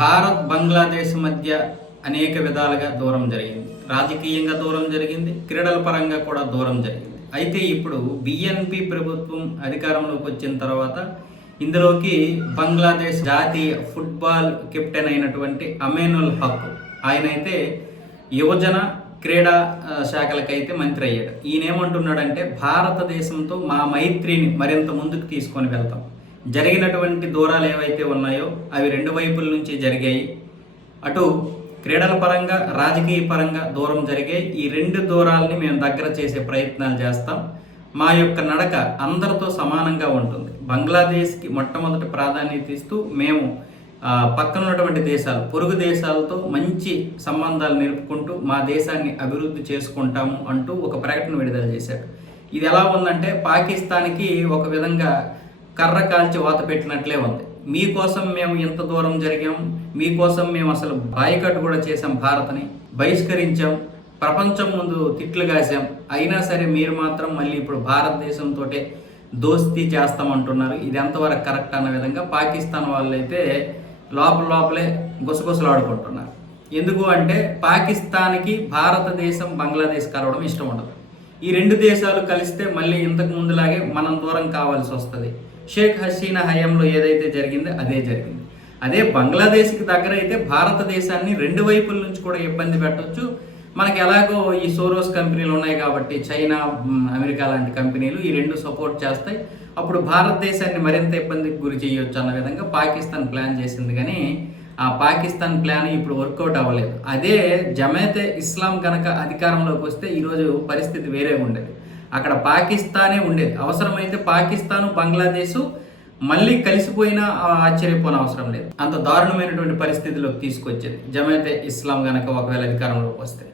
భారత్ బంగ్లాదేశ్ మధ్య అనేక విధాలుగా దూరం జరిగింది. రాజకీయంగా దూరం జరిగింది. క్రీడల పరంగా కూడా దూరం జరిగింది. అయితే ఇప్పుడు బిఎన్పి ప్రభుత్వం అధికారంలోకి వచ్చిన తర్వాత ఇందులోకి బంగ్లాదేశ్ జాతీయ ఫుట్బాల్ కెప్టెన్ అయినటువంటి అమేనుల్ హక్. ఆయన అయితే యువజన క్రీడా శాఖలకైతే మంత్రి అయ్యాడు. ఈయనేమంటున్నాడంటే భారతదేశంతో మా మైత్రిని మరింత ముందుకు తీసుకొని వెళ్తాం. జరిగినటువంటి దూరాలు ఏవైతే ఉన్నాయో అవి రెండు వైపుల నుంచి జరిగాయి. అటు క్రీడల పరంగా రాజకీయ పరంగా దూరం జరిగే ఈ రెండు దూరాలని మేము దగ్గర చేసే ప్రయత్నాలు చేస్తాం. మా యొక్క నడక అందరితో సమానంగా ఉంటుంది. బంగ్లాదేశ్కి మొట్టమొదటి ప్రాధాన్యత ఇస్తూ మేము పక్కన ఉన్నటువంటి దేశాలు పొరుగు దేశాలతో మంచి సంబంధాలు నిలుపుకుంటూ మా దేశాన్ని అభివృద్ధి చేసుకుంటాము అంటూ ఒక ప్రకటన విడుదల చేశారు. ఇది ఎలా ఉందంటే పాకిస్తాన్కి ఒక విధంగా కర్ర కాల్చి వాత పెట్టినట్లే ఉంది. మీకోసం మేము ఇంత దూరం జరిగాం. మీకోసం మేము అసలు బాయికట్ కూడా చేసాం భారత్ని. బహిష్కరించాం. ప్రపంచం ముందు తిట్లు కాసాం అయినా సరే మీరు మాత్రం మళ్ళీ ఇప్పుడు భారతదేశంతో దోస్తీ చేస్తామంటున్నారు ఇది ఎంతవరకు కరెక్ట్ అన్న విధంగా పాకిస్తాన్ వాళ్ళైతే లోపల లోపలే గుసగుసలాడుకుంటున్నారు. ఎందుకు అంటే పాకిస్తాన్కి భారతదేశం బంగ్లాదేశ్ కలవడం ఇష్టం ఉండదు. ఈ రెండు దేశాలు కలిస్తే మళ్ళీ ఇంతకు ముందులాగే మనం దూరం కావాల్సి వస్తుంది. షేక్ హసీనా హయాంలో ఏదైతే జరిగిందో అదే జరిగింది. అదే బంగ్లాదేశ్కి దగ్గర అయితే భారతదేశాన్ని రెండు వైపుల నుంచి కూడా ఇబ్బంది పెట్టవచ్చు మనకి ఎలాగో ఈ సోరోస్ కంపెనీలు ఉన్నాయి కాబట్టి చైనా అమెరికా లాంటి కంపెనీలు ఈ రెండు సపోర్ట్ చేస్తాయి. అప్పుడు భారతదేశాన్ని మరింత ఇబ్బందికి గురి చేయొచ్చు అన్న విధంగా పాకిస్తాన్ ప్లాన్ చేసింది. కానీ ఆ పాకిస్తాన్ ప్లాన్ ఇప్పుడు వర్కౌట్ అవ్వలేదు. అదే జమైతే ఇస్లాం కనుక అధికారంలోకి వస్తే ఈరోజు పరిస్థితి వేరే ఉండేది. అక్కడ పాకిస్తానే ఉండేది. అవసరమైతే పాకిస్తాను బంగ్లాదేశ్ మళ్ళీ కలిసిపోయినా ఆ ఆశ్చర్యపోని అవసరం లేదు. అంత దారుణమైనటువంటి పరిస్థితిలోకి తీసుకొచ్చేది. జమైతే ఇస్లాం కనుక ఒకవేళ అధికారంలోకి వస్తే.